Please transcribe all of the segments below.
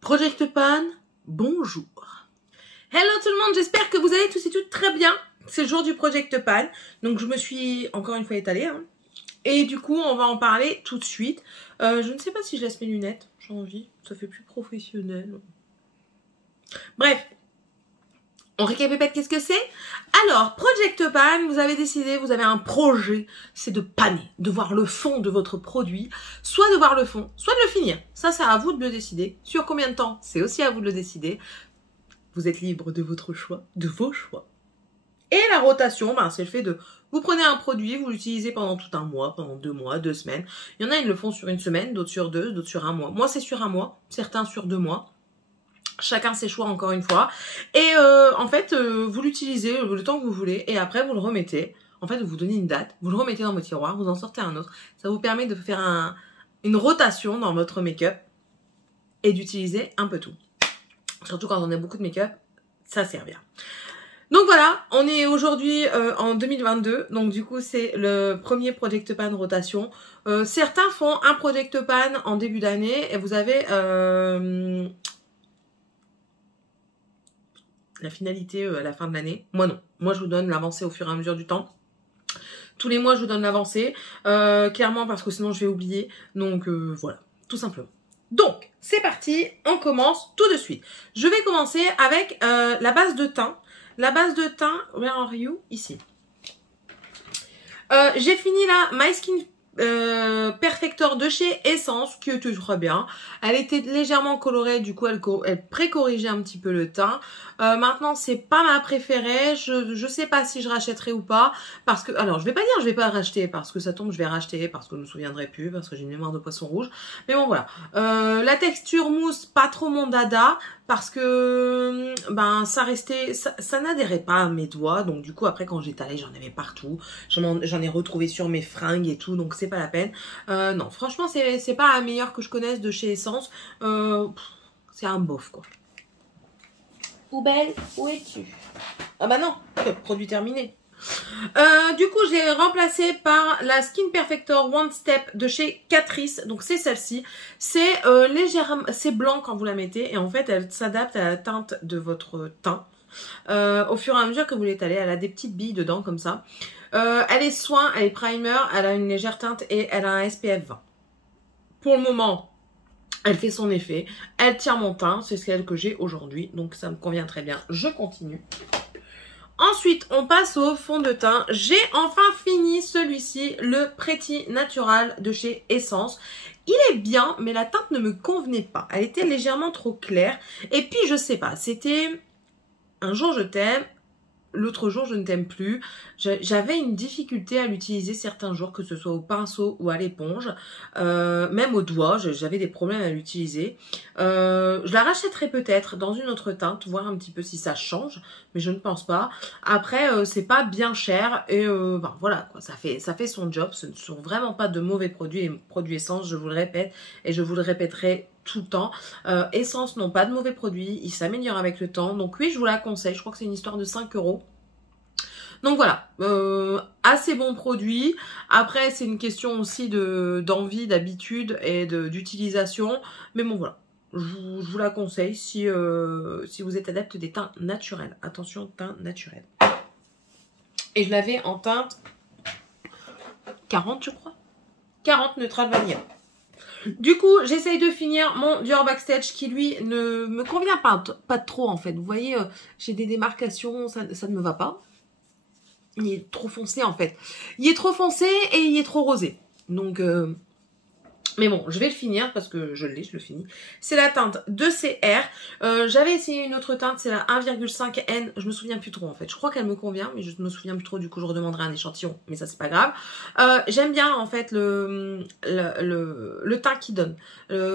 Project Pan, bonjour. Hello tout le monde, j'espère que vous allez tous et toutes très bien. C'est le jour du Project Pan, donc je me suis encore une fois étalée. Et du coup, on va en parler tout de suite. Je ne sais pas si je laisse mes lunettes, j'ai envie, ça fait plus professionnel. Bref, on récapitule qu'est-ce que c'est? Alors, Project Pan, vous avez décidé, vous avez un projet, c'est de panner, de voir le fond de votre produit, soit de voir le fond, soit de le finir. Ça, c'est à vous de le décider. Sur combien de temps? C'est aussi à vous de le décider. Vous êtes libre de votre choix, de vos choix. Et la rotation, c'est le fait de, vous prenez un produit, vous l'utilisez pendant tout un mois, pendant 2 mois, 2 semaines. Il y en a, ils le font sur 1 semaine, d'autres sur 2, d'autres sur 1 mois. Moi, c'est sur 1 mois, certains sur 2 mois. Chacun ses choix encore une fois. Et en fait, vous l'utilisez le temps que vous voulez et après vous le remettez. En fait, vous donnez une date, vous le remettez dans votre tiroir, vous en sortez un autre. Ça vous permet de faire une rotation dans votre make-up et d'utiliser un peu tout. Surtout quand on a beaucoup de make-up, ça sert bien. Donc voilà, on est aujourd'hui en 2022, donc du coup c'est le premier Project Pan rotation. Certains font un Project Pan en début d'année et vous avez la finalité à la fin de l'année. Moi non, moi je vous donne l'avancée au fur et à mesure du temps. Tous les mois je vous donne l'avancée, clairement parce que sinon je vais oublier, donc voilà, tout simplement. Donc c'est parti, on commence tout de suite. Je vais commencer avec la base de teint. La base de teint, where are you? Ici. J'ai fini la My Skin Perfector de chez Essence, qui était très bien. Elle était légèrement colorée, du coup elle pré-corrigeait un petit peu le teint. Maintenant c'est pas ma préférée, je sais pas si je rachèterai ou pas, parce que, alors je vais pas dire je vais pas racheter, parce que ça tombe je vais racheter, parce que je me souviendrai plus, parce que j'ai une mémoire de poisson rouge, mais bon voilà. La texture mousse, pas trop mon dada, parce que ça restait, ça n'adhérait pas à mes doigts, donc du coup après quand j'étalais j'en avais partout, j'en ai retrouvé sur mes fringues et tout, donc c'est pas la peine. Non, franchement c'est pas la meilleure que je connaisse de chez Essence, c'est un bof quoi. Poubelle, où es-tu? Ah bah non, produit terminé. Du coup, je l'ai remplacé par la Skin Perfector One Step de chez Catrice. Donc c'est celle-ci. C'est légèrement, c'est blanc quand vous la mettez et en fait, elle s'adapte à la teinte de votre teint. Au fur et à mesure que vous l'étalez, elle a des petites billes dedans comme ça. Elle est soin, elle est primer, elle a une légère teinte et elle a un SPF 20. Pour le moment, elle fait son effet, elle tient mon teint, c'est celle que j'ai aujourd'hui, donc ça me convient très bien, je continue. Ensuite, on passe au fond de teint. J'ai enfin fini celui-ci, le Pretty Natural de chez Essence. Il est bien, mais la teinte ne me convenait pas. Elle était légèrement trop claire. Et puis, je sais pas, c'était un jour je t'aime, l'autre jour je ne t'aime plus. J'avais une difficulté à l'utiliser certains jours, que ce soit au pinceau ou à l'éponge, même au doigt, j'avais des problèmes à l'utiliser. Je la rachèterai peut-être dans une autre teinte, voir un petit peu si ça change, mais je ne pense pas. Après c'est pas bien cher et voilà quoi, ça fait son job. Ce ne sont vraiment pas de mauvais produits, les produits Essence, je vous le répète et je vous le répéterai tout le temps. Essence n'ont pas de mauvais produits, ils s'améliorent avec le temps, donc oui je vous la conseille, je crois que c'est une histoire de 5 €. Donc voilà, assez bon produit. Après c'est une question aussi d'envie, d'habitude et d'utilisation, mais bon voilà, je vous la conseille si vous êtes adepte des teints naturels. Attention, teint naturel. Et je l'avais en teinte 40 je crois, 40 neutral vanilla. Du coup, j'essaye de finir mon Dior Backstage qui, lui, ne me convient pas trop, en fait. Vous voyez, j'ai des démarcations, ça ne me va pas. Il est trop foncé, en fait. Il est trop foncé et il est trop rosé. Donc, mais bon, je vais le finir parce que je le finis. C'est la teinte 2CR. J'avais essayé une autre teinte, c'est la 1,5N. Je me souviens plus trop en fait. Je crois qu'elle me convient, mais je ne me souviens plus trop. Du coup, je redemanderai un échantillon, mais ça c'est pas grave. J'aime bien en fait le teint qu'il donne.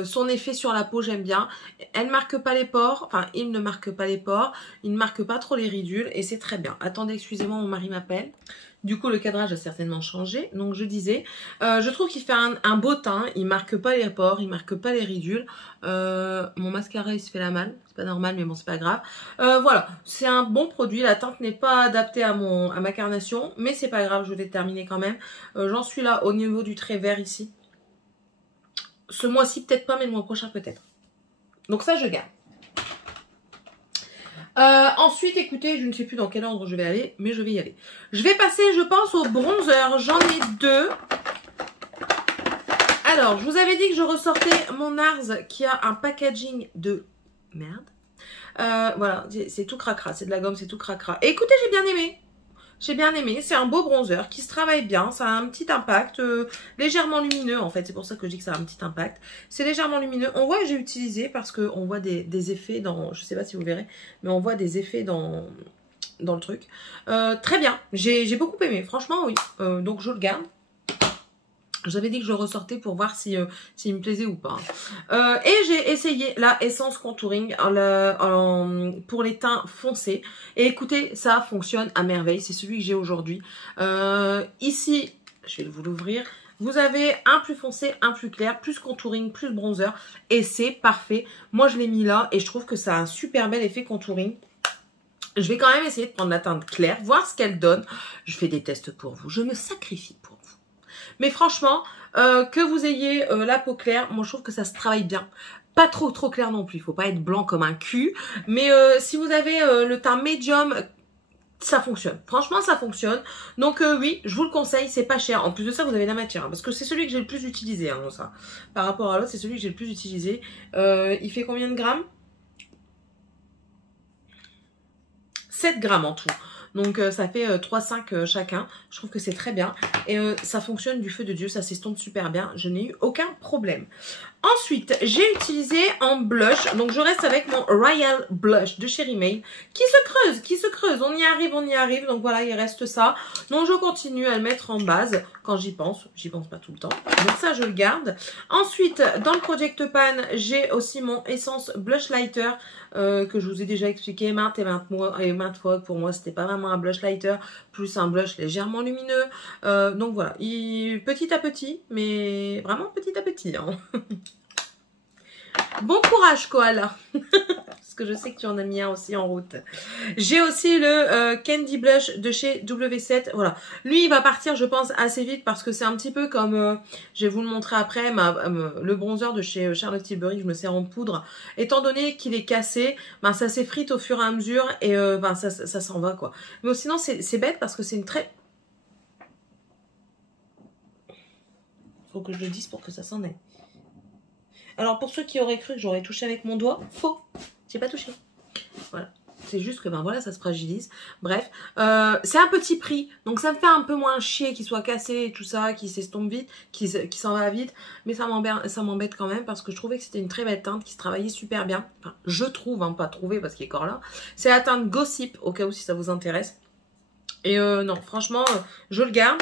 Son effet sur la peau, j'aime bien. Elle marque pas les pores. Enfin, il ne marque pas les pores. Il ne marque pas trop les ridules et c'est très bien. Attendez, excusez-moi, mon mari m'appelle. Du coup, le cadrage a certainement changé. Donc, je disais, je trouve qu'il fait un beau teint. Il marque pas les pores, il marque pas les ridules. Mon mascara, il se fait la malle. C'est pas normal, mais bon, c'est pas grave. Voilà, c'est un bon produit. La teinte n'est pas adaptée à ma carnation, mais c'est pas grave, je vais terminer quand même. J'en suis là au niveau du trait vert ici. Ce mois-ci, peut-être pas, mais le mois prochain, peut-être. Donc ça, je garde. Ensuite, écoutez, je ne sais plus dans quel ordre je vais aller, mais je vais y aller. Je vais passer, je pense, au bronzer. J'en ai 2. Alors, je vous avais dit que je ressortais mon NARS qui a un packaging de merde. Voilà, c'est tout cracra, c'est de la gomme, c'est tout cracra. Et écoutez, j'ai bien aimé. J'ai bien aimé, c'est un beau bronzer qui se travaille bien, ça a un petit impact, légèrement lumineux en fait, c'est pour ça que je dis que ça a un petit impact. C'est légèrement lumineux, on voit que j'ai utilisé parce qu'on voit des effets dans, je sais pas si vous verrez, mais on voit des effets dans le truc. Très bien, j'ai beaucoup aimé, franchement oui, donc je le garde. J'avais dit que je le ressortais pour voir s'il me plaisait ou pas. Et j'ai essayé la Essence Contouring pour les teints foncés. Et écoutez, ça fonctionne à merveille. C'est celui que j'ai aujourd'hui. Ici, je vais vous l'ouvrir. Vous avez un plus foncé, un plus clair, plus contouring, plus bronzer. Et c'est parfait. Moi, je l'ai mis là et je trouve que ça a un super bel effet contouring. Je vais quand même essayer de prendre la teinte claire, voir ce qu'elle donne. Je fais des tests pour vous. Je me sacrifie pour vous. Mais franchement, que vous ayez la peau claire, moi je trouve que ça se travaille bien. Pas trop clair non plus, il faut pas être blanc comme un cul. Mais si vous avez le teint médium, ça fonctionne. Franchement, ça fonctionne. Donc oui, je vous le conseille, c'est pas cher. En plus de ça, vous avez la matière. Hein, parce que c'est celui que j'ai le plus utilisé. Hein, ça. Par rapport à l'autre, c'est celui que j'ai le plus utilisé. Il fait combien de grammes? 7 grammes en tout. Donc ça fait 3,5 chacun. Je trouve que c'est très bien. Et ça fonctionne du feu de Dieu. Ça s'estompe super bien. Je n'ai eu aucun problème. Ensuite, j'ai utilisé en blush. Donc je reste avec mon Royal Blush de Cherry May. Qui se creuse. On y arrive, on y arrive. Donc voilà, il reste ça. Donc je continue à le mettre en base quand j'y pense. J'y pense pas tout le temps. Donc ça, je le garde. Ensuite, dans le Project Pan, j'ai aussi mon Essence Blush Lighter. Que je vous ai déjà expliqué maintes et maintes fois. Pour moi, c'était pas vraiment un blush lighter, plus un blush légèrement lumineux. Donc voilà, petit à petit, mais vraiment petit à petit. Hein. Bon courage, Koala. Parce que je sais que tu en as mis un aussi en route. J'ai aussi le Candy Blush de chez W7. Voilà. Lui, il va partir, je pense, assez vite parce que c'est un petit peu comme... je vais vous le montrer après. Le bronzer de chez Charlotte Tilbury, je me sers en poudre. Étant donné qu'il est cassé, ben, ça s'effrite au fur et à mesure et ben, ça s'en va, quoi. Mais sinon, c'est bête parce que c'est une très... Faut que je le dise pour que ça s'en aille. Alors, pour ceux qui auraient cru que j'aurais touché avec mon doigt, faux. J'ai pas touché. Voilà. C'est juste que, ben voilà, ça se fragilise. Bref, c'est un petit prix. Donc, ça me fait un peu moins chier qu'il soit cassé et tout ça, qu'il s'estompe vite, qu'il s'en va vite. Mais ça m'embête quand même parce que je trouvais que c'était une très belle teinte qui se travaillait super bien. Enfin, je trouve, hein, pas trouvé parce qu'il est encore là. C'est la teinte Gossip, au cas où si ça vous intéresse. Et non, franchement, je le garde.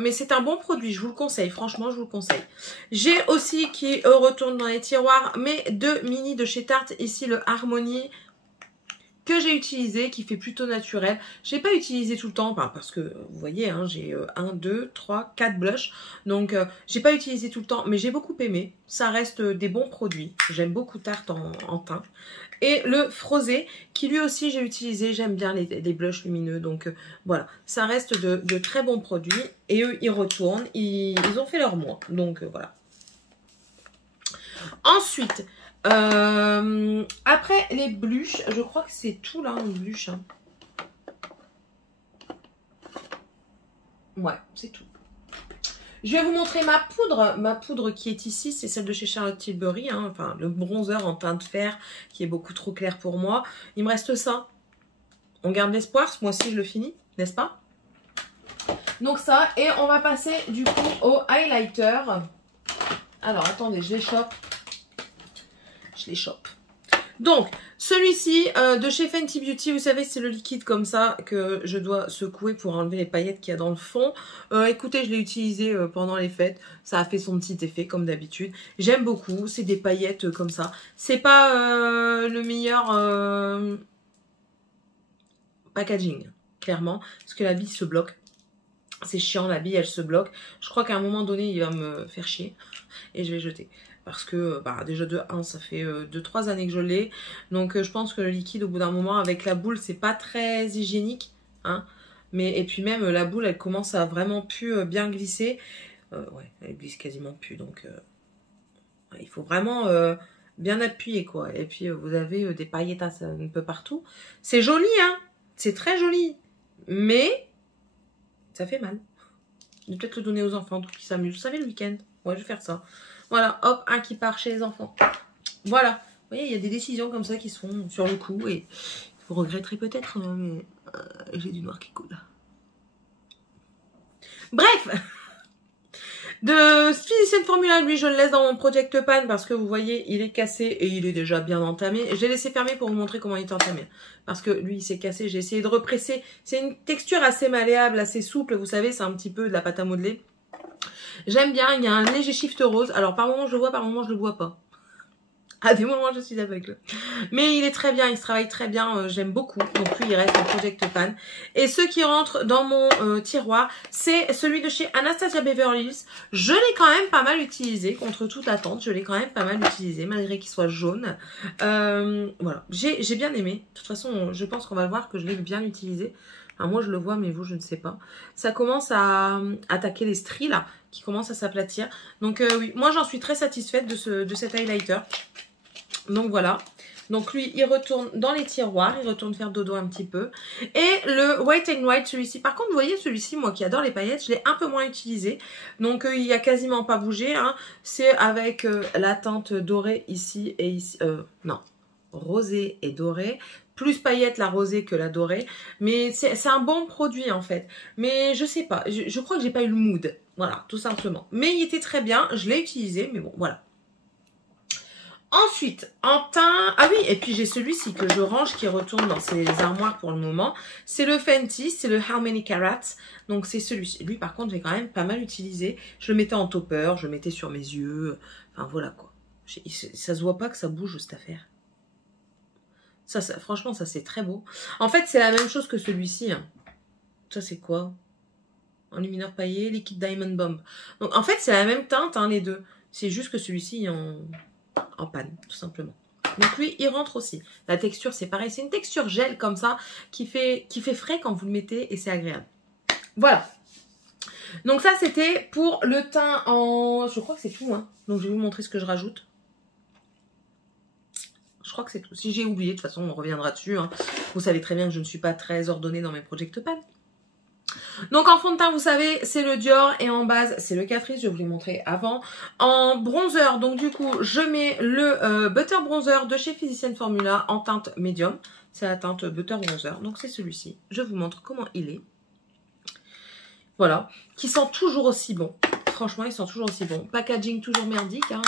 Mais c'est un bon produit, je vous le conseille. Franchement, je vous le conseille. J'ai aussi qui retourne dans les tiroirs mes deux mini de chez Tarte. Ici, le Harmony que j'ai utilisé, qui fait plutôt naturel. Je n'ai pas utilisé tout le temps, parce que vous voyez, hein, j'ai 1, 2, 3, 4 blushs. Donc, j'ai pas utilisé tout le temps, mais j'ai beaucoup aimé. Ça reste des bons produits. J'aime beaucoup Tarte en teint. Et le Frosé, qui lui aussi j'ai utilisé, j'aime bien les blushs lumineux. Donc voilà, ça reste de très bons produits. Et eux, ils retournent, ils ont fait leur mois. Donc voilà. Ensuite, après les blushs, je crois que c'est tout là en blush. Hein. Ouais, c'est tout. Je vais vous montrer ma poudre. Ma poudre qui est ici, c'est celle de chez Charlotte Tilbury. Hein, enfin, le bronzer en teinte fer qui est beaucoup trop clair pour moi. Il me reste ça. On garde l'espoir. Ce mois-ci, je le finis, n'est-ce pas? Donc ça. Et on va passer du coup au highlighter. Alors, attendez, je les chope. Je les chope. Donc, celui-ci de chez Fenty Beauty, vous savez, c'est le liquide comme ça que je dois secouer pour enlever les paillettes qu'il y a dans le fond. Écoutez, je l'ai utilisé pendant les fêtes. Ça a fait son petit effet comme d'habitude. J'aime beaucoup. C'est des paillettes comme ça. C'est pas le meilleur packaging, clairement. Parce que la bille se bloque. C'est chiant, la bille, elle se bloque. Je crois qu'à un moment donné, il va me faire chier. Et je vais jeter. Parce que bah, déjà de 1, ça fait 2-3 années que je l'ai. Donc je pense que le liquide au bout d'un moment avec la boule c'est pas très hygiénique. Hein. Et puis même la boule elle commence à vraiment plus bien glisser. Ouais, elle glisse quasiment plus. Donc il faut vraiment bien appuyé, quoi. Et puis, vous avez des paillettes un peu partout. C'est joli, hein. C'est très joli. Mais, ça fait mal. Je vais peut-être le donner aux enfants pour qu'ils s'amusent. Vous savez, le week-end. Ouais, je vais faire ça. Voilà, hop, un qui part chez les enfants. Voilà. Vous voyez, il y a des décisions comme ça qui se font sur le coup. Et vous regretterez peut-être, mais j'ai du noir qui coule. Bref. De Physician Formula, lui, je le laisse dans mon Project Pan parce que vous voyez, il est cassé et il est déjà bien entamé. Je l'ai laissé fermer pour vous montrer comment il est entamé. Parce que lui, il s'est cassé. J'ai essayé de represser. C'est une texture assez malléable, assez souple. Vous savez, c'est un petit peu de la pâte à modeler. J'aime bien. Il y a un léger shift rose. Alors, par moment, je le vois, par moment, je le vois pas. À des moments, je suis aveugle. Mais il est très bien, il se travaille très bien, j'aime beaucoup. Donc lui, il reste en Project Pan. Et ceux qui rentrent dans mon tiroir, c'est celui de chez Anastasia Beverly Hills. Je l'ai quand même pas mal utilisé, contre toute attente. Je l'ai quand même pas mal utilisé, malgré qu'il soit jaune. Voilà, j'ai bien aimé. De toute façon, je pense qu'on va voir que je l'ai bien utilisé. Enfin, moi, je le vois, mais vous, je ne sais pas. Ça commence à attaquer les stries, là, qui commencent à s'aplatir. Donc oui, moi, j'en suis très satisfaite de cet highlighter. Donc voilà, donc lui il retourne dans les tiroirs, il retourne faire dodo un petit peu. Et le White and White, celui-ci, par contre vous voyez celui-ci, moi qui adore les paillettes, je l'ai un peu moins utilisé. Donc il a quasiment pas bougé, hein. C'est avec la teinte dorée ici et ici, non, rosée et dorée. Plus paillettes la rosée que la dorée. Mais c'est un bon produit en fait. Mais je sais pas, je crois que j'ai pas eu le mood, voilà, tout simplement. Mais il était très bien, je l'ai utilisé, mais bon, voilà. Ensuite, en teint... Ah oui, et puis j'ai celui-ci que je range qui retourne dans ses armoires pour le moment. C'est le Fenty, c'est le How Many Carats. Donc c'est celui-ci. Lui, par contre, j'ai quand même pas mal utilisé. Je le mettais en topper, je le mettais sur mes yeux. Enfin, voilà quoi. Ça se voit pas que ça bouge, cette affaire. Ça, franchement, ça c'est très beau. En fait, c'est la même chose que celui-ci. Hein. Ça, c'est quoi? Un lumineur paillé, Liquid Diamond Bomb. Donc, en fait, c'est la même teinte, hein, les deux. C'est juste que celui-ci est en panne, tout simplement. Donc lui, il rentre aussi. La texture, c'est pareil. C'est une texture gel comme ça qui fait frais quand vous le mettez et c'est agréable. Voilà. Donc ça, c'était pour le teint en... Je crois que c'est tout. Hein. Donc je vais vous montrer ce que je rajoute. Je crois que c'est tout. Si j'ai oublié, de toute façon, on reviendra dessus. Hein. Vous savez très bien que je ne suis pas très ordonnée dans mes Project Pan. Donc en fond de teint, vous savez, c'est le Dior et en base, c'est le Catrice, je vais vous les montrer avant. En bronzer, donc du coup, je mets le Butter Bronzer de chez Physician Formula en teinte médium. C'est la teinte Butter Bronzer, donc c'est celui-ci. Je vous montre comment il est. Voilà, qui sent toujours aussi bon. Franchement, il sent toujours aussi bon. Packaging toujours merdique, hein.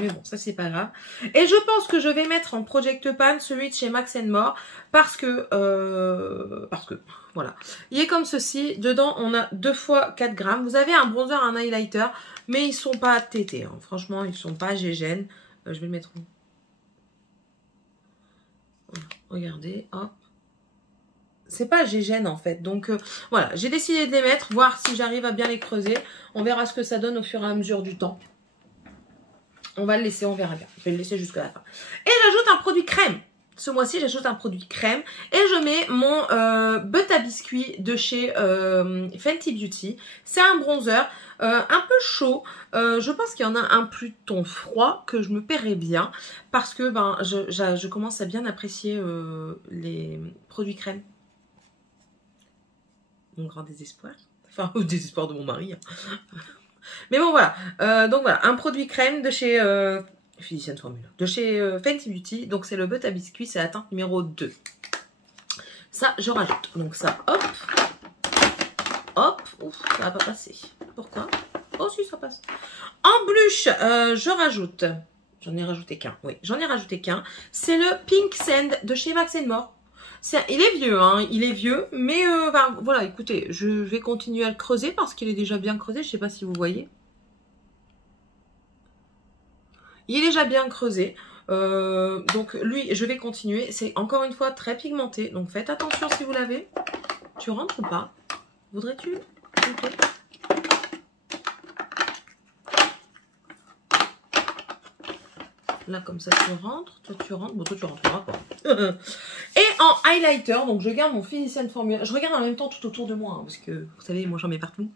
Mais bon, ça c'est pas grave. Et je pense que je vais mettre en Project Pan celui de chez Max More parce que voilà. Il est comme ceci. Dedans, on a 2 fois 4 grammes. Vous avez un bronzer, un highlighter, mais ils sont pas tétés. Hein. Franchement, ils sont pas gégènes. Je vais le mettre où? Regardez, hop. C'est pas gégène en fait. Donc voilà, j'ai décidé de les mettre, voir si j'arrive à bien les creuser. On verra ce que ça donne au fur et à mesure du temps. On va le laisser, on verra bien. Je vais le laisser jusqu'à la fin. Et j'ajoute un produit crème. Ce mois-ci, j'ajoute un produit crème. Et je mets mon beurre à biscuit de chez Fenty Beauty. C'est un bronzer un peu chaud. Je pense qu'il y en a un plus ton froid que je me paierais bien. Parce que ben, je commence à bien apprécier les produits crème. Mon grand désespoir. Enfin, au désespoir de mon mari. Hein. Mais bon, voilà. Donc voilà, un produit crème de chez Physician Formula, de chez Fenty Beauty. Donc c'est le beurre à biscuit, c'est la teinte numéro 2. Ça, je rajoute. Donc ça, hop. Hop. Ouf, ça va pas passer. Pourquoi? Oh si, ça passe. En blush, je rajoute. J'en ai rajouté qu'un. Oui, j'en ai rajouté qu'un. C'est le Pink Sand de chez Max More. Il est vieux, hein, il est vieux, mais ben, voilà, écoutez, je vais continuer à le creuser parce qu'il est déjà bien creusé, je ne sais pas si vous voyez. Il est déjà bien creusé, donc lui, je vais continuer. C'est encore une fois très pigmenté, donc faites attention si vous l'avez. Tu rentres ou pas? Voudrais-tu? Là, comme ça, tu rentres. Toi, tu rentres. Bon, toi, tu rentreras pas. Et en highlighter, donc je garde mon Physician Formula. Je regarde en même temps tout autour de moi, hein, parce que, vous savez, moi, j'en mets partout.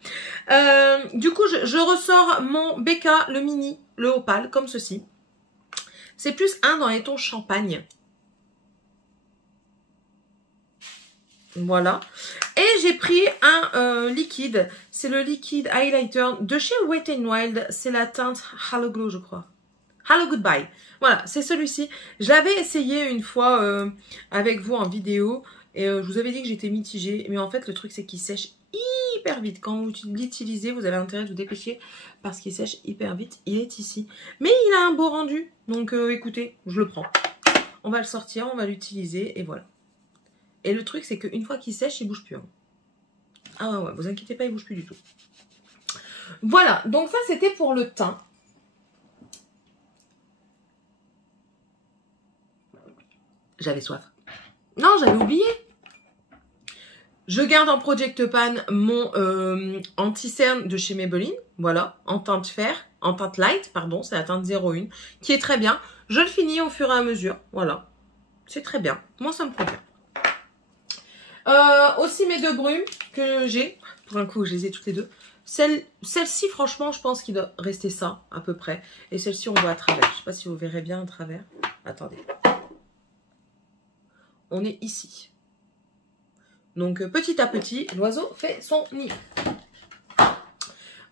Du coup, je ressors mon BK, le mini, le opale, comme ceci. C'est plus un dans les tons champagne. Voilà. Et j'ai pris un liquide. C'est le liquide highlighter de chez Wet n Wild. C'est la teinte Hello Glow, je crois. Hello Goodbye. Voilà, c'est celui-ci. Je l'avais essayé une fois avec vous en vidéo. Et je vous avais dit que j'étais mitigée. Mais en fait, le truc, c'est qu'il sèche hyper vite. Quand vous l'utilisez, vous avez intérêt de vous dépêcher parce qu'il sèche hyper vite. Il est ici. Mais il a un beau rendu. Donc, écoutez, je le prends. On va le sortir, on va l'utiliser et voilà. Et le truc, c'est qu'une fois qu'il sèche, il bouge plus. Hein. Ah ouais, vous inquiétez pas, il bouge plus du tout. Voilà, donc ça, c'était pour le teint. J'avais soif. Non, j'avais oublié. Je garde en Project Pan mon anti-cerne de chez Maybelline. Voilà, en teinte fer, en teinte light, pardon, c'est la teinte 01, qui est très bien. Je le finis au fur et à mesure. Voilà, c'est très bien. Moi, ça me plaît bien. Aussi mes deux brumes que j'ai. Pour un coup, je les ai toutes les deux. Celle-ci, franchement, je pense qu'il doit rester ça, à peu près. Et celle-ci, on voit à travers. Je ne sais pas si vous verrez bien à travers. Attendez. On est ici. Donc, petit à petit, l'oiseau fait son nid.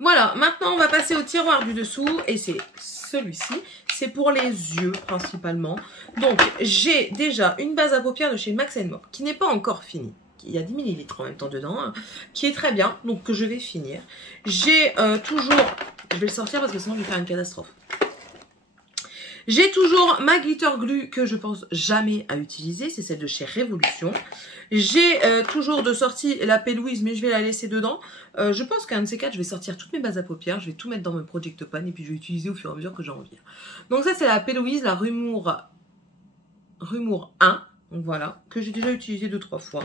Voilà, maintenant, on va passer au tiroir du dessous. Et c'est celui-ci. C'est pour les yeux, principalement. Donc, j'ai déjà une base à paupières de chez Max & More, qui n'est pas encore finie. Il y a 10 ml en même temps dedans, hein, qui est très bien, donc que je vais finir. J'ai toujours... Je vais le sortir parce que sinon, je vais faire une catastrophe. J'ai toujours ma glitter glue que je pense jamais à utiliser. C'est celle de chez Révolution. J'ai toujours de sortie la P. Louise, mais je vais la laisser dedans. Je pense qu'un de ces quatre, je vais sortir toutes mes bases à paupières. Je vais tout mettre dans mon Project Pan et puis je vais utiliser au fur et à mesure que j'ai envie. Donc ça, c'est la P. Louise, la Rumour 1. Donc voilà, que j'ai déjà utilisé 2-3 fois.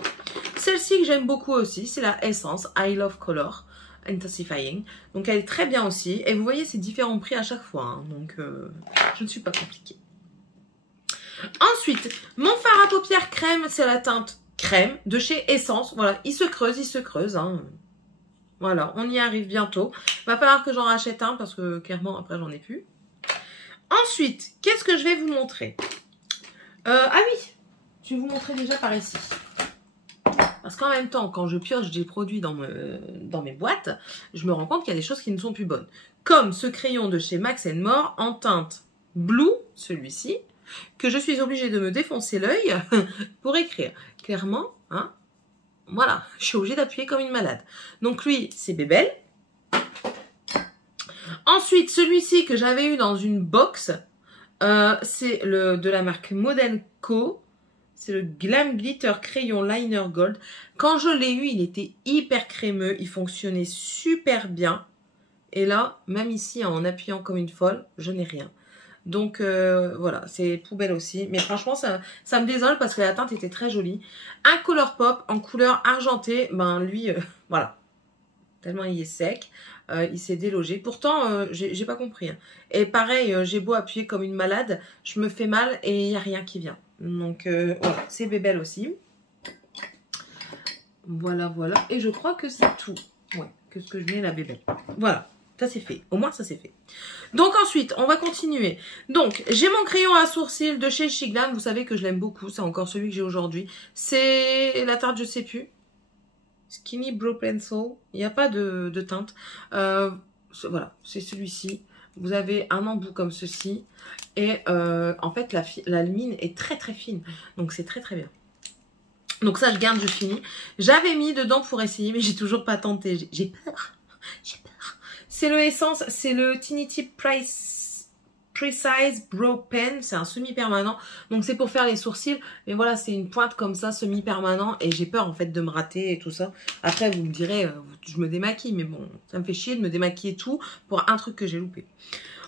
Celle-ci que j'aime beaucoup aussi, c'est la Essence I Love Color Intensifying. Donc elle est très bien aussi. Et vous voyez, c'est différents prix à chaque fois. Hein. Donc je ne suis pas compliquée. Ensuite, mon fard à paupières crème, c'est la teinte crème de chez Essence. Voilà, il se creuse. Hein. Voilà, on y arrive bientôt. Il va falloir que j'en rachète un parce que clairement, après, j'en ai plus. Ensuite, qu'est-ce que je vais vous montrer? Ah oui, je vais vous montrer déjà par ici. Parce qu'en même temps, quand je pioche des produits dans mes boîtes, je me rends compte qu'il y a des choses qui ne sont plus bonnes. Comme ce crayon de chez Max & More en teinte Blue, celui-ci, que je suis obligée de me défoncer l'œil pour écrire. Clairement, hein, voilà, je suis obligée d'appuyer comme une malade. Donc lui, c'est Bébel. Ensuite, celui-ci que j'avais eu dans une box, c'est de la marque Modern Co. C'est le Glam Glitter Crayon Liner Gold. Quand je l'ai eu, il était hyper crémeux. Il fonctionnait super bien. Et là, même ici, en appuyant comme une folle, je n'ai rien. Donc, voilà, c'est poubelle aussi. Mais franchement, ça me désole parce que la teinte était très jolie. Un Colourpop en couleur argentée. Ben, lui, voilà. Tellement il est sec. Il s'est délogé. Pourtant, j'ai pas compris. Hein. Et pareil, j'ai beau appuyer comme une malade. Je me fais mal et il n'y a rien qui vient. Donc, voilà, c'est Bébel aussi. Voilà, voilà. Et je crois que c'est tout. Ouais, que ce que je mets la Bébel. Voilà, ça c'est fait. Au moins, ça c'est fait. Donc, ensuite, on va continuer. Donc, j'ai mon crayon à sourcils de chez Chiclan. Vous savez que je l'aime beaucoup. C'est encore celui que j'ai aujourd'hui. C'est la teinte, je sais plus. Skinny Brow Pencil. Il n'y a pas de teinte. Voilà, c'est celui-ci. Vous avez un embout comme ceci. Et en fait, la mine est très très fine. Donc c'est très très bien. Donc ça, je garde, je finis. J'avais mis dedans pour essayer, mais j'ai toujours pas tenté. J'ai peur. J'ai peur. C'est le Essence, c'est le Tinity Precise Brow Pen. C'est un semi-permanent. Donc c'est pour faire les sourcils. Mais voilà, c'est une pointe comme ça, semi-permanent. Et j'ai peur en fait de me rater et tout ça. Après, vous me direz, je me démaquille. Mais bon, ça me fait chier de me démaquiller tout pour un truc que j'ai loupé.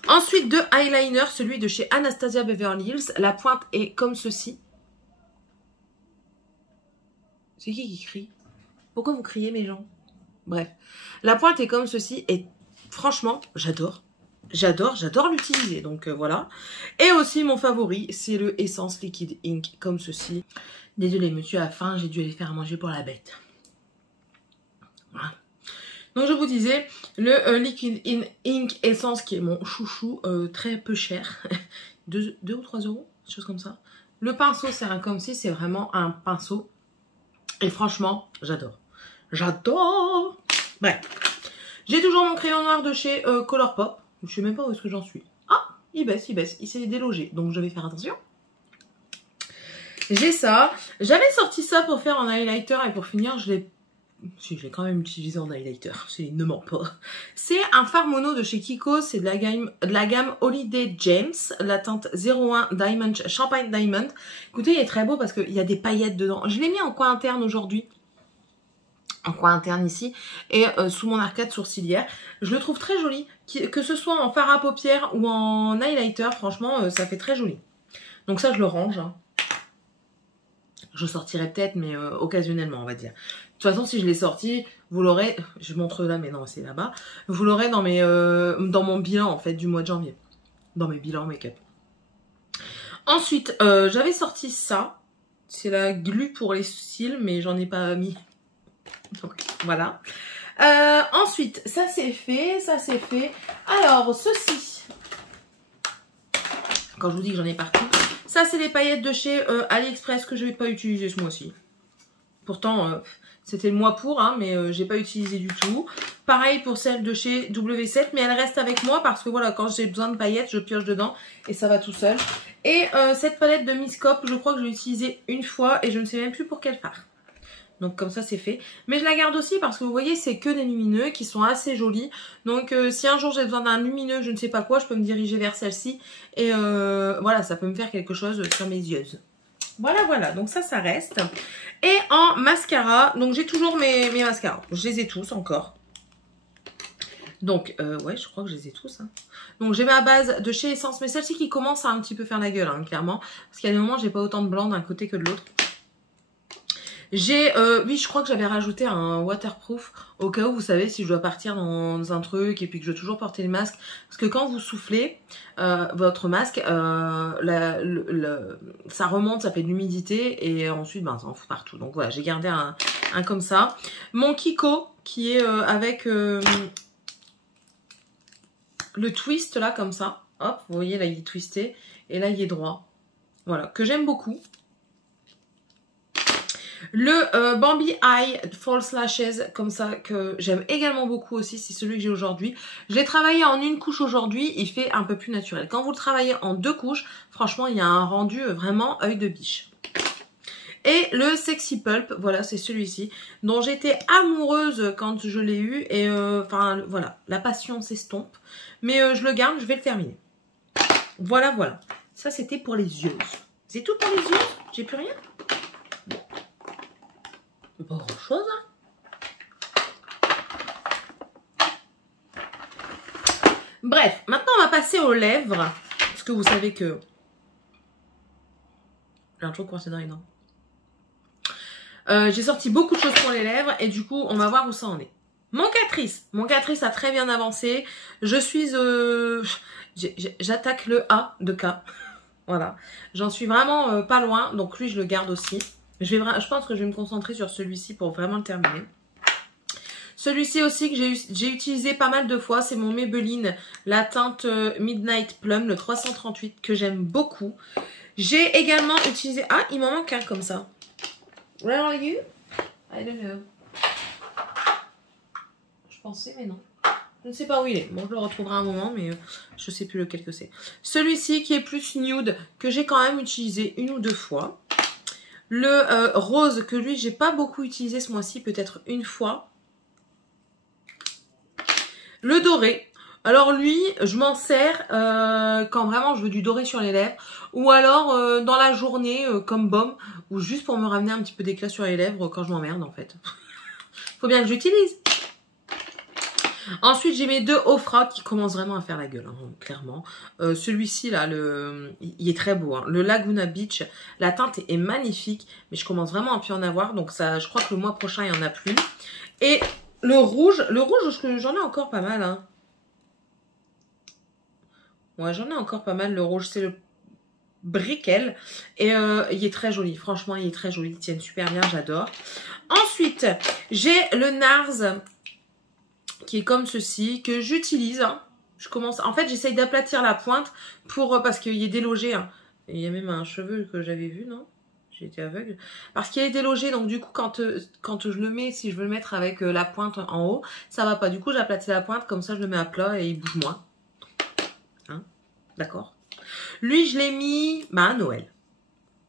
Ensuite, de eyeliner, celui de chez Anastasia Beverly Hills. La pointe est comme ceci. C'est qui crie? Pourquoi vous criez, mes gens? Bref. La pointe est comme ceci et franchement, j'adore. J'adore l'utiliser. Donc, voilà. Et aussi, mon favori, c'est le Essence Liquid Ink comme ceci. Désolée, monsieur a faim, j'ai dû aller faire à manger pour la bête. Voilà. Donc je vous disais, le Liquid Ink Essence qui est mon chouchou, très peu cher, 2 ou 3 euros, quelque chose comme ça. Le pinceau sert comme si c'est vraiment un pinceau. Et franchement, j'adore. J'adore. Bref. J'ai toujours mon crayon noir de chez Colourpop. Je sais même pas où est-ce que j'en suis. Ah, il baisse. Il s'est délogé. Donc je vais faire attention. J'ai ça. J'avais sorti ça pour faire en highlighter et pour finir, je l'ai quand même utilisé en highlighter. Ne ment pas. C'est un fard mono de chez Kiko. C'est de la gamme Holiday James. La teinte 01 Diamond, Champagne Diamond. Écoutez, il est très beau parce qu'il y a des paillettes dedans. Je l'ai mis en coin interne aujourd'hui. En coin interne ici. Et sous mon arcade sourcilière. Je le trouve très joli. Que ce soit en fard à paupières ou en highlighter. Franchement, ça fait très joli. Donc ça, je le range. Hein. Je sortirai peut-être, mais occasionnellement, on va dire. De toute façon, si je l'ai sorti, vous l'aurez... Je montre là, mais non, c'est là-bas. Vous l'aurez dans mon bilan, en fait, du mois de janvier. Dans mes bilans make-up. Ensuite, j'avais sorti ça. C'est la glu pour les cils, mais j'en ai pas mis. Donc, voilà. Ensuite, ça c'est fait, Alors, ceci. Quand je vous dis que j'en ai partout. Ça, c'est les paillettes de chez AliExpress que je vais pas utiliser ce mois-ci. Pourtant, c'était le mois pour, hein, mais j'ai pas utilisé du tout. Pareil pour celle de chez W7, mais elle reste avec moi parce que voilà, quand j'ai besoin de paillettes, je pioche dedans et ça va tout seul. Et cette palette de Miss Cop, je crois que je l'ai utilisée une fois et je ne sais même plus pour quel fard. Donc comme ça c'est fait. Mais je la garde aussi parce que vous voyez c'est que des lumineux qui sont assez jolis. Donc si un jour j'ai besoin d'un lumineux je ne sais pas quoi, je peux me diriger vers celle-ci. Et voilà, ça peut me faire quelque chose sur mes yeux. Voilà, donc ça reste. Et en mascara, donc j'ai toujours mes mascaras. Je les ai tous encore. Donc ouais, je crois que je les ai tous. Hein. Donc j'ai ma base de chez Essence, mais celle-ci qui commence à un petit peu faire la gueule, hein, clairement. Parce qu'il y a des moments j'ai pas autant de blanc d'un côté que de l'autre. J'ai, oui, je crois que j'avais rajouté un waterproof au cas où, vous savez, si je dois partir dans un truc et puis que je dois toujours porter le masque. Parce que quand vous soufflez votre masque, ça remonte, ça fait de l'humidité et ensuite, ben, ça en fout partout. Donc voilà, j'ai gardé un comme ça. Mon Kiko qui est avec le twist là, comme ça. Hop, vous voyez, là, il est twisté et là, il est droit. Voilà, que j'aime beaucoup. Le Bambi Eye False Lashes, comme ça, que j'aime également beaucoup aussi, c'est celui que j'ai aujourd'hui. Je l'ai travaillé en une couche aujourd'hui, il fait un peu plus naturel. Quand vous le travaillez en 2 couches, franchement, il y a un rendu vraiment œil de biche. Et le Sexy Pulp, voilà, c'est celui-ci, dont j'étais amoureuse quand je l'ai eu. Et enfin, voilà, la passion s'estompe. Mais je le garde, je vais le terminer. Voilà. Ça, c'était pour les yeux. C'est tout pour les yeux? J'ai plus rien? Pas grand chose, hein. Bref, maintenant on va passer aux lèvres. Parce que vous savez que j'ai un truc coincé dans les dents. J'ai sorti beaucoup de choses pour les lèvres et du coup on va voir où ça en est. Mon Catrice a très bien avancé. Je suis j'attaque le A de K. Voilà, j'en suis vraiment pas loin, donc lui je le garde aussi. Je pense que je vais me concentrer sur celui-ci pour vraiment le terminer. Celui-ci aussi que j'ai utilisé pas mal de fois, c'est mon Maybelline, la teinte Midnight Plum, le 338, que j'aime beaucoup. J'ai également utilisé... Ah, il m'en manque un comme ça. Where are you? I don't know. Je pensais, mais non. Je ne sais pas où il est. Bon, je le retrouverai un moment, mais je ne sais plus lequel que c'est. Celui-ci qui est plus nude, que j'ai quand même utilisé 1 ou 2 fois. Le rose, que lui, j'ai pas beaucoup utilisé ce mois-ci, peut-être 1 fois. Le doré. Alors lui, je m'en sers quand vraiment je veux du doré sur les lèvres. Ou alors dans la journée comme baume. Ou juste pour me ramener un petit peu d'éclat sur les lèvres quand je m'emmerde en fait. Faut bien que j'utilise. Ensuite, j'ai mes 2 Ofra qui commencent vraiment à faire la gueule, hein, clairement. Celui-ci, là, il est très beau. Hein. Le Laguna Beach, la teinte est magnifique, mais je commence vraiment à plus en avoir. Donc, ça, je crois que le mois prochain, il n'y en a plus. Et le rouge, j'en ai encore pas mal. Hein. Ouais, j'en ai encore pas mal. Le rouge, c'est le Brickell. Et il est très joli. Franchement, il est très joli. Il tient super bien, j'adore. Ensuite, j'ai le NARS qui est comme ceci, que j'utilise. Hein. Je commence... En fait, j'essaye d'aplatir la pointe pour... parce qu'il est délogé. Hein. Et il y a même un cheveu que j'avais vu, non? J'ai été aveugle. Parce qu'il est délogé, donc du coup, quand je le mets, si je veux le mettre avec la pointe en haut, ça va pas. Du coup, j'aplatis la pointe, comme ça, je le mets à plat et il bouge moins. Hein? D'accord? Lui, je l'ai mis à Noël.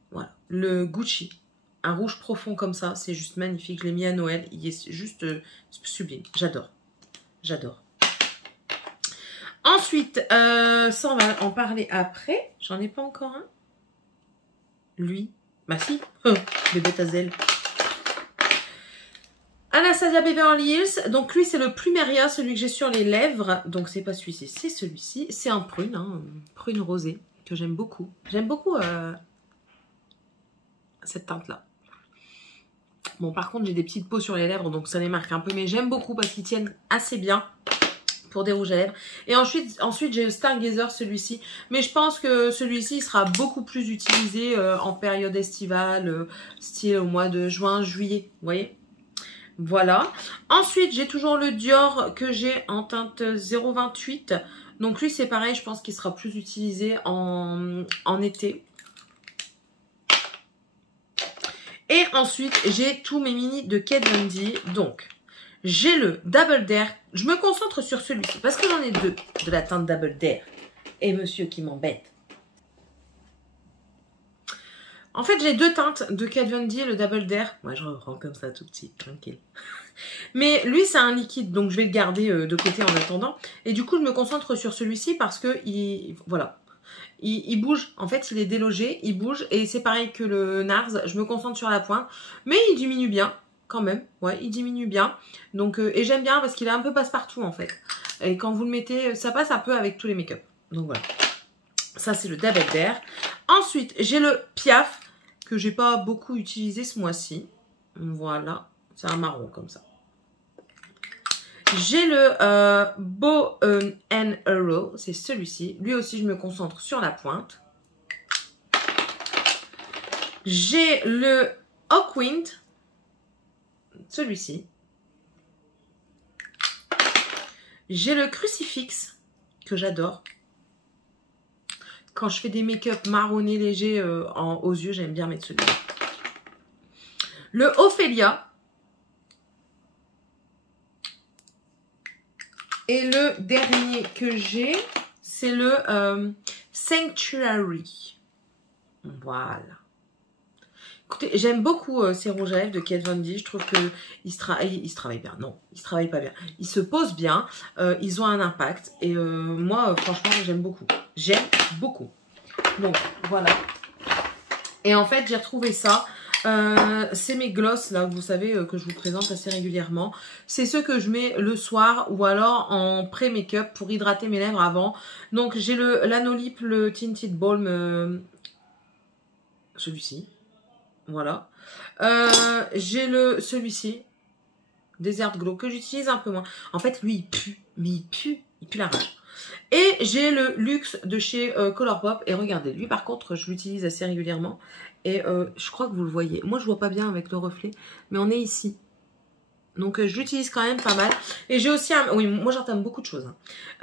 Voilà. Le Gucci. Un rouge profond comme ça, c'est juste magnifique. Je l'ai mis à Noël. Il est juste sublime. J'adore. J'adore. Ensuite, ça, on va en parler après. J'en ai pas encore un. Lui. Bah si. Bébé Tazel. Anastasia Beverly Hills. Donc lui, c'est le Plumeria, celui que j'ai sur les lèvres. Donc c'est pas celui-ci, c'est celui-ci. C'est un prune, hein, prune rosée, que j'aime beaucoup. J'aime beaucoup cette teinte-là. Bon, par contre, j'ai des petites peaux sur les lèvres, donc ça les marque un peu. Mais j'aime beaucoup parce qu'ils tiennent assez bien pour des rouges à lèvres. Et ensuite j'ai le Stargazer, celui-ci. Mais je pense que celui-ci sera beaucoup plus utilisé en période estivale, style au mois de juin, juillet. Vous voyez? Voilà. Ensuite, j'ai toujours le Dior que j'ai en teinte 028. Donc lui, c'est pareil, je pense qu'il sera plus utilisé en été. Et ensuite, j'ai tous mes mini de Kat Von D. Donc, j'ai le Double Dare. Je me concentre sur celui-ci parce que j'en ai deux de la teinte Double Dare. Et monsieur qui m'embête. En fait, j'ai deux teintes de Kat Von D, le Double Dare. Moi, je reprends comme ça tout petit, tranquille. Mais lui, c'est un liquide, donc je vais le garder de côté en attendant. Et du coup, je me concentre sur celui-ci parce que, voilà. Il bouge, en fait il est délogé, il bouge et c'est pareil que le NARS, je me concentre sur la pointe, mais il diminue bien quand même, ouais il diminue bien, donc et j'aime bien parce qu'il est un peu passe-partout en fait, et quand vous le mettez, ça passe un peu avec tous les make-up, donc voilà, ça c'est le Double Dare. Ensuite j'ai le Piaf, que j'ai pas beaucoup utilisé ce mois-ci, voilà, c'est un marron comme ça. J'ai le Bow and Arrow, c'est celui-ci. Lui aussi, je me concentre sur la pointe. J'ai le Hawkwind, celui-ci. J'ai le Crucifix, que j'adore. Quand je fais des make-up marronnés légers aux yeux, j'aime bien mettre celui-là. Le Ophelia. Et le dernier que j'ai, c'est le Sanctuary. Voilà. Écoutez, j'aime beaucoup ces rouges à lèvres de Kat Von D. Je trouve qu'ils se travaillent bien. Non, ils se travaillent pas bien. Ils se posent bien. Ils ont un impact. Et moi, franchement, j'aime beaucoup. J'aime beaucoup. Donc, voilà. Et en fait, j'ai retrouvé ça. C'est mes gloss là, vous savez, que je vous présente assez régulièrement. C'est ceux que je mets le soir ou alors en pré-make-up pour hydrater mes lèvres avant. Donc j'ai le Lanolip, le Tinted Balm, celui-ci, voilà. J'ai celui-ci, Desert Glow, que j'utilise un peu moins. En fait lui il pue, mais il pue la rage. Et j'ai le Luxe de chez Colourpop. Et regardez, lui par contre je l'utilise assez régulièrement. Et je crois que vous le voyez. Moi je vois pas bien avec le reflet, mais on est ici. Donc je l'utilise quand même pas mal. Et j'ai aussi un... Oui, moi j'entame beaucoup de choses.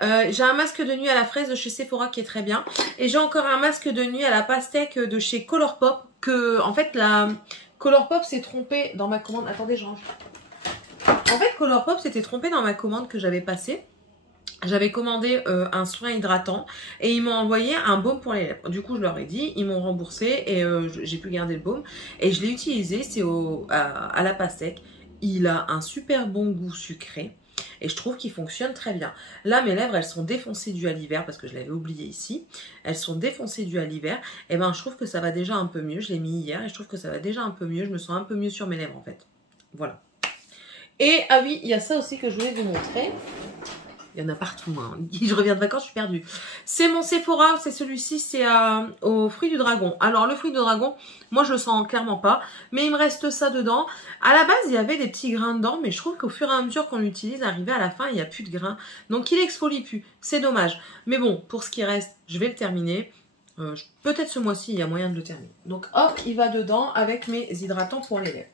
Hein. J'ai un masque de nuit à la fraise de chez Sephora qui est très bien. Et j'ai encore un masque de nuit à la pastèque de chez Colourpop. Que en fait la Colourpop s'est trompée dans ma commande. Attendez, je range. En fait Colourpop s'était trompé dans ma commande que j'avais passée. J'avais commandé un soin hydratant et ils m'ont envoyé un baume pour les lèvres. Du coup, je leur ai dit, ils m'ont remboursé et j'ai pu garder le baume. Et je l'ai utilisé, c'est à la pastèque. Il a un super bon goût sucré et je trouve qu'il fonctionne très bien. Là, mes lèvres, elles sont défoncées dues à l'hiver parce que je l'avais oublié ici. Elles sont défoncées dues à l'hiver. Et ben, je trouve que ça va déjà un peu mieux. Je l'ai mis hier et je trouve que ça va déjà un peu mieux. Je me sens un peu mieux sur mes lèvres en fait. Voilà. Et ah oui, il y a ça aussi que je voulais vous montrer. Il y en a partout, hein. Je reviens de vacances, je suis perdue. C'est mon Sephora, c'est celui-ci, c'est au fruit du dragon. Alors le fruit du dragon, moi je le sens clairement pas, mais il me reste ça dedans. À la base, il y avait des petits grains dedans, mais je trouve qu'au fur et à mesure qu'on l'utilise, arrivé à la fin, il n'y a plus de grains. Donc il exfolie plus, c'est dommage. Mais bon, pour ce qui reste, je vais le terminer. Peut-être ce mois-ci, il y a moyen de le terminer. Donc hop, il va dedans avec mes hydratants pour les lèvres.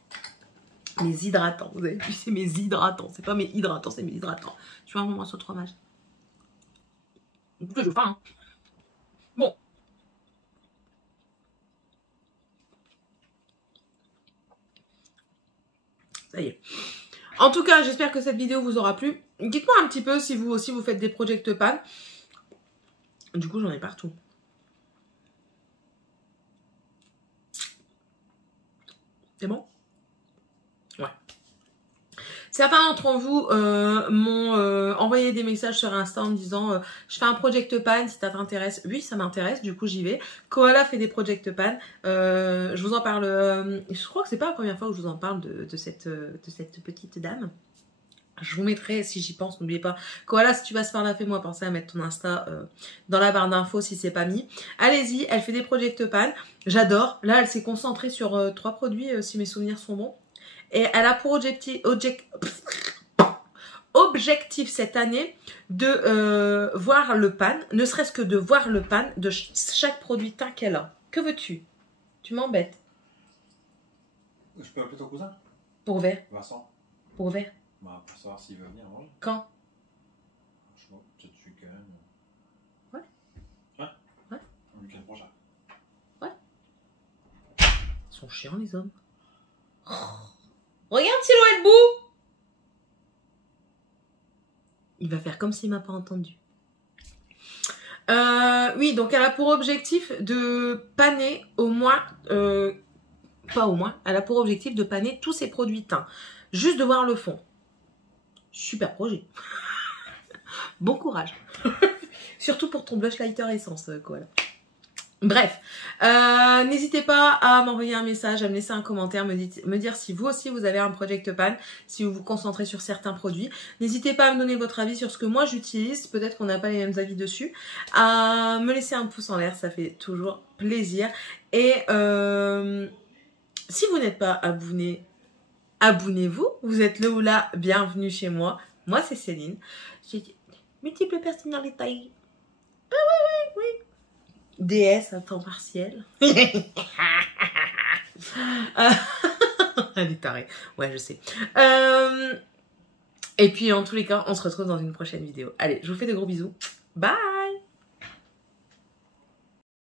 Mes hydratants, vous avez vu, c'est mes hydratants. C'est pas mes hydratants, c'est mes hydratants. Je vais un moment sur 3 matchs. Écoutez, je faim. Hein. Bon. Ça y est. En tout cas, j'espère que cette vidéo vous aura plu. Dites-moi un petit peu si vous aussi vous faites des project pan. Du coup, j'en ai partout. C'est bon? Ouais. Certains d'entre vous m'ont envoyé des messages sur Insta en me disant je fais un project pan si ça t'intéresse. Oui, ça m'intéresse, du coup j'y vais. Koala fait des project pan. Je vous en parle. Je crois que c'est pas la première fois que je vous en parle de cette petite dame. Je vous mettrai, si j'y pense, n'oubliez pas. Koala, si tu passes par là, fais-moi penser à mettre ton Insta dans la barre d'infos si c'est pas mis. Allez-y, elle fait des project pan. J'adore. Là, elle s'est concentrée sur 3 produits, si mes souvenirs sont bons. Et elle a pour objectif cette année de voir le pan, ne serait-ce que de voir le pan de chaque produit teint qu'elle a. Que veux-tu? Tu m'embêtes. Je peux appeler ton cousin? Pour vert. Vincent. Pour vert. Bah, pour savoir s'il veut venir, oui. Quand? Franchement, peut-être ce week-end. Ouais. Ouais? Ouais. Le week-end prochain. Ouais. Ils sont chiants, les hommes. Oh. Regarde Silhouette Bou. Il va faire comme s'il m'a pas entendu. Oui, donc elle a pour objectif de panner au moins... pas au moins, elle a pour objectif de panner tous ses produits teints. Juste de voir le fond. Super projet. Bon courage. Surtout pour ton blush lighter essence, quoi. Là. Bref, n'hésitez pas à m'envoyer un message, à me laisser un commentaire, me dire si vous aussi vous avez un project pan, si vous vous concentrez sur certains produits. N'hésitez pas à me donner votre avis sur ce que moi j'utilise, peut-être qu'on n'a pas les mêmes avis dessus. À me laisser un pouce en l'air, ça fait toujours plaisir. Et si vous n'êtes pas abonné, abonnez-vous, vous êtes le ou là, bienvenue chez moi. Moi c'est Céline, j'ai multiples personnalités. Ah oui. DS à temps partiel. Elle est tarée. Ouais, je sais. Et puis, en tous les cas, on se retrouve dans une prochaine vidéo. Allez, je vous fais de gros bisous. Bye!